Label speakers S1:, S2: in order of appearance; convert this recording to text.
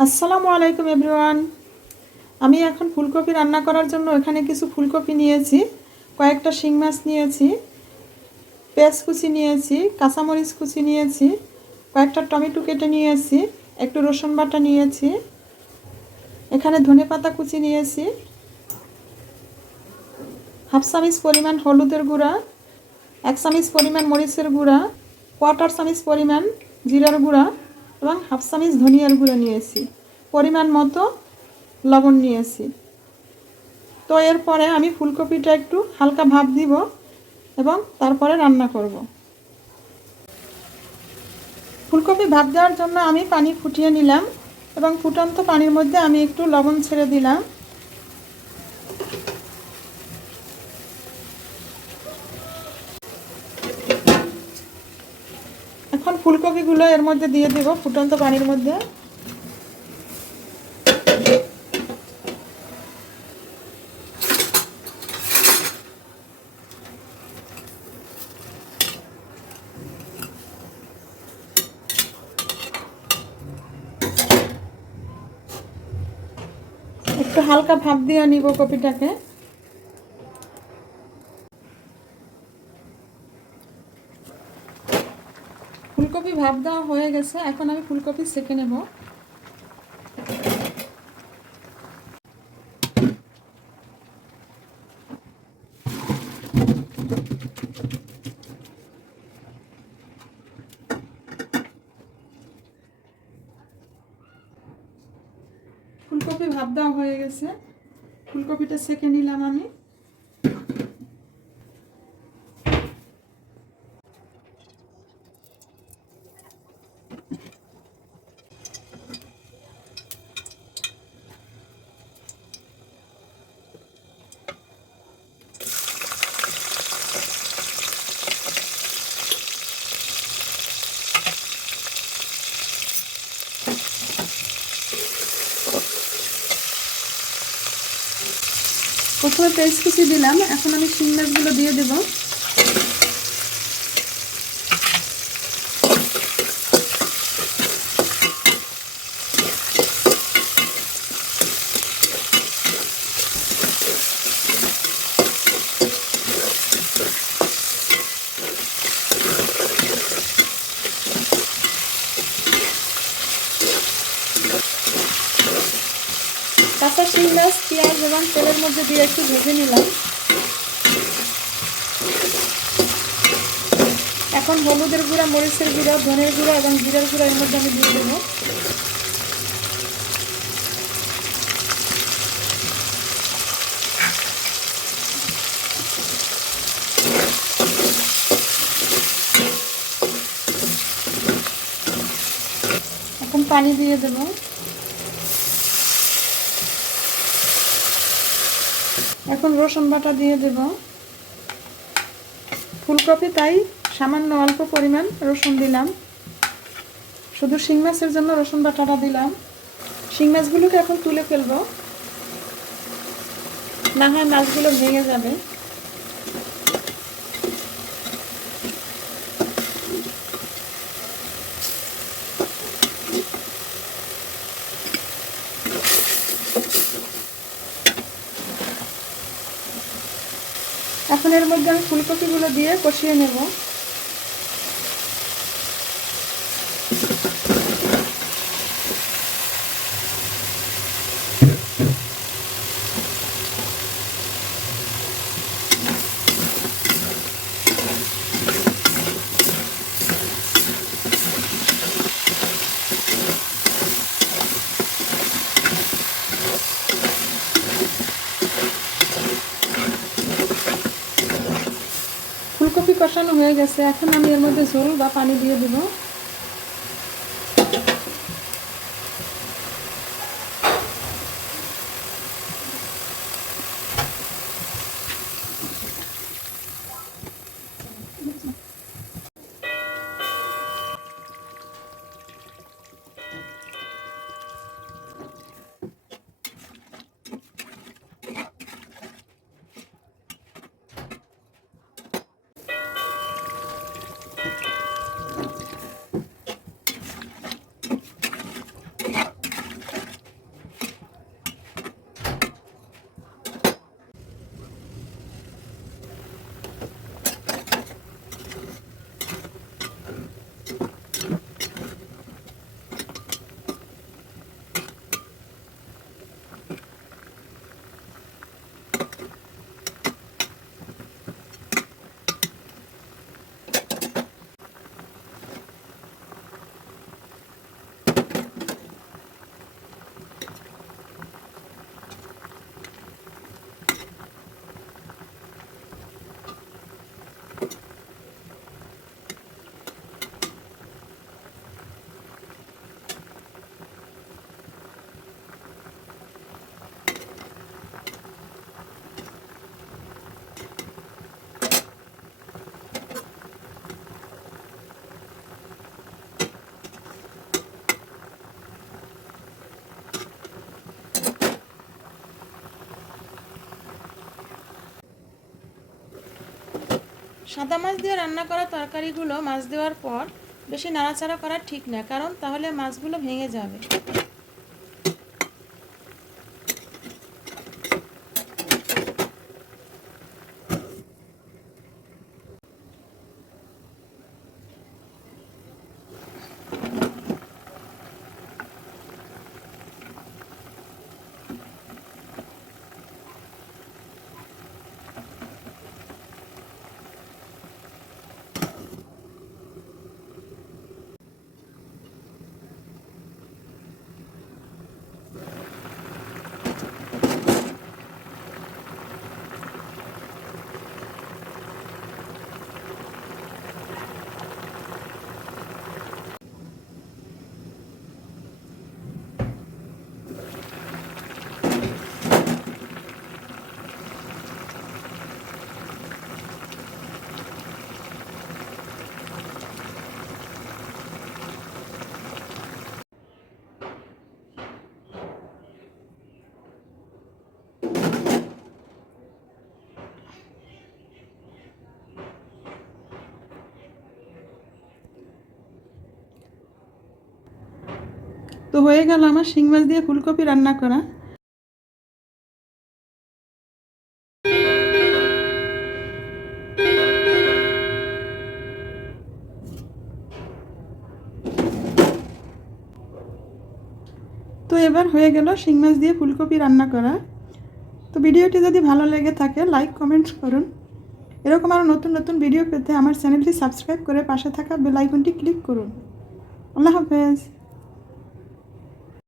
S1: আসসালামু আলাইকুম, এভরিওয়ান। আমি এখন ফুলকপি রান্না করার জন্য এখানে কিছু ফুলকপি নিয়েছি, কয়েকটা শিং মাছ নিয়েছি, পেঁয়াজ কুচি নিয়েছি, কাঁচামরিচ কুচি নিয়েছি, কয়েকটা টমেটো কেটে নিয়েছি, একটু রসুন বাটা নিয়েছি, এখানে ধনে পাতা কুচি নিয়েছি, হাফ চামিচ পরিমাণ হলুদের গুঁড়া, এক চামিচ পরিমাণ মরিচের গুঁড়া, কোয়ার্টার চামিচ পরিমাণ জিরার গুঁড়া এবং হাফ চামিচ ধনিয়ার গুঁড়ো নিয়েছি। পরিমাণ মতো লবণ নিয়েছি। তো এরপরে আমি ফুলকপিটা একটু হালকা ভাপ দিব এবং তারপরে রান্না করব। ফুলকপি ভাপ দেওয়ার জন্য আমি পানি ফুটিয়ে নিলাম এবং ফুটন্ত পানির মধ্যে আমি একটু লবণ ছেড়ে দিলাম এখন ফুলকপিগুলো এর মধ্যে দিয়ে দেব ফুটন্ত পানির মধ্যে। একটু হালকা ভাপ দিয়ে নিব কপিটাকে ফুলকপি ভাপ দেওয়া হয়ে গেছে, এখন আমি ফুলকপি সেঁকে নেব। ফুলকপি ভাপ দেওয়া হয়ে গেছে, ফুলকপিটা সেঁকে নিলাম আমি। প্রথমে পেস্ট কিছু দিলাম এখন আমি শিং মাছগুলো দিয়ে দেব। কাঁচা শিং পেঁয়াজ এবং তেলের মধ্যে দিয়ে একটু ভেজে নিলাম। এখন হলুদের গুঁড়া, মরিচের গুঁড়া, ধনের গুঁড়া এবং জিরার গুঁড়া এর মধ্যে আমি দিয়ে দেবো। এখন পানি দিয়ে দেবো। এখন রসুন বাটা দিয়ে দেব। ফুলকপি তাই সামান্য অল্প পরিমাণ রসুন দিলাম। শুধু শিং মাছের জন্য রসুন বাটাটা দিলাম। শিং মাছগুলোকে এখন তুলে ফেলব। না হয় মাছগুলো ভেঙে যাবে। এখন এর মধ্যে আমি ফুলকপিগুলো দিয়ে কষিয়ে নেব ফুলকপি কষানো হয়ে গেছে। এখন আমি এর মধ্যে ঝোল বা পানি দিয়ে দেব। সাদা মাছ দিয়ে রান্না করা তরকারিগুলো মাছ দেওয়ার পর বেশি নাড়াচাড়া করা ঠিক না, কারণ তাহলে মাছগুলো ভেঙে যাবে। তো হয়ে গেল আমার শিং মাছ দিয়ে ফুলকপি রান্না করা। তো এবার হয়ে গেল শিং মাছ দিয়ে ফুলকপি রান্না করা। তো ভিডিওটি যদি ভালো লেগে থাকে লাইক কমেন্ট করুন। এরকম আরও নতুন নতুন ভিডিও পেতে আমার চ্যানেলটি সাবস্ক্রাইব করে পাশে থাকা বেল আইকনটি ক্লিক করুন। আল্লাহ হাফেজ।